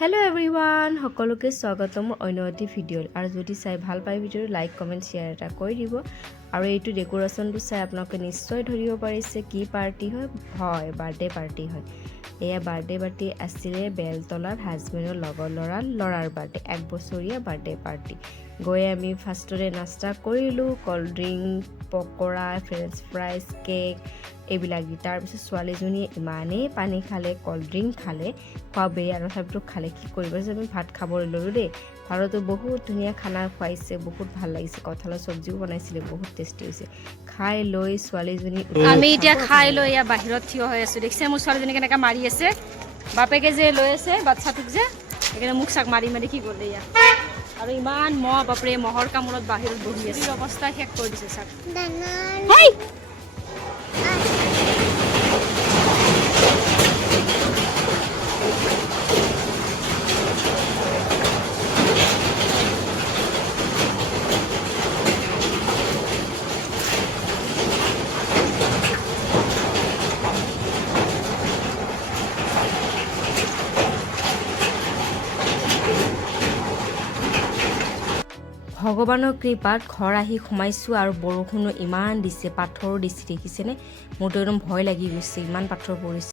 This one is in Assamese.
Hello everyone, সকলোকে স্বাগতম অন্য এটি ভিডিঅ' আৰু যদি চাই ভাল পায় ভিডিঅ'টো লাইক কমেন্ট শেয়াৰ এটা কৰি দিব আৰু এইটো ডেকোৰেশ্যনটো চাই আপোনালোকে নিশ্চয় ধৰিব পাৰিছে কি পাৰ্টি হয় বাৰ্থডে পাৰ্টি হয় এয়া বাৰ্থডে পাৰ্টি আছিলে বেলতলাৰ হাজবেণ্ডৰ লগৰ ল'ৰাৰ বাৰ্থডে 1 বছৰীয়া বাৰ্থডে পাৰ্টি গৈ আমি ফাৰ্ষ্টতে নাস্তা কৰিলো cold drink pakora french fries cake এইবিলাক তাৰ পিছত ছোৱালীজনী ইমানেই পানী খালে কল্ড ড্ৰিংক খালে খোৱা বেয়া আৰু তথাপিতো খালে কি কৰিব যে আমি ভাত খাবলৈ ল'লোঁ দেই ভাৰতো বহুত ধুনীয়া খানা খুৱাইছে বহুত ভাল লাগিছে কঁঠালৰ চব্জিও বনাইছিলে বহুত টেষ্টি হৈছে খাই লৈ ছোৱালীজনী আমি এতিয়া খাই লৈ ইয়া বাহিৰত থিয় হৈ আছো দেখিছে মোৰ ছোৱালীজনী কেনেকা মাৰি আছে বাপেকে যে লৈ আছে বাচ্চাটোক যে এখানে মুখ চাক মাৰি মাৰি কি কৰিলে ইয়া আৰু ইমান মহ বাপৰে মহৰ কামুৰত বাহিৰত বহি আছে অৱস্থা শেষ কৰি দিছে চাক হেই ভগৱানৰ কৃপাত ঘৰ আহি সোমাইছো আৰু বৰষুণো ইমান দিছে পাথৰো দিছে দেখিছেনে মোৰতো একদম ভয় লাগি গৈছে ইমান পাথৰ পৰিছে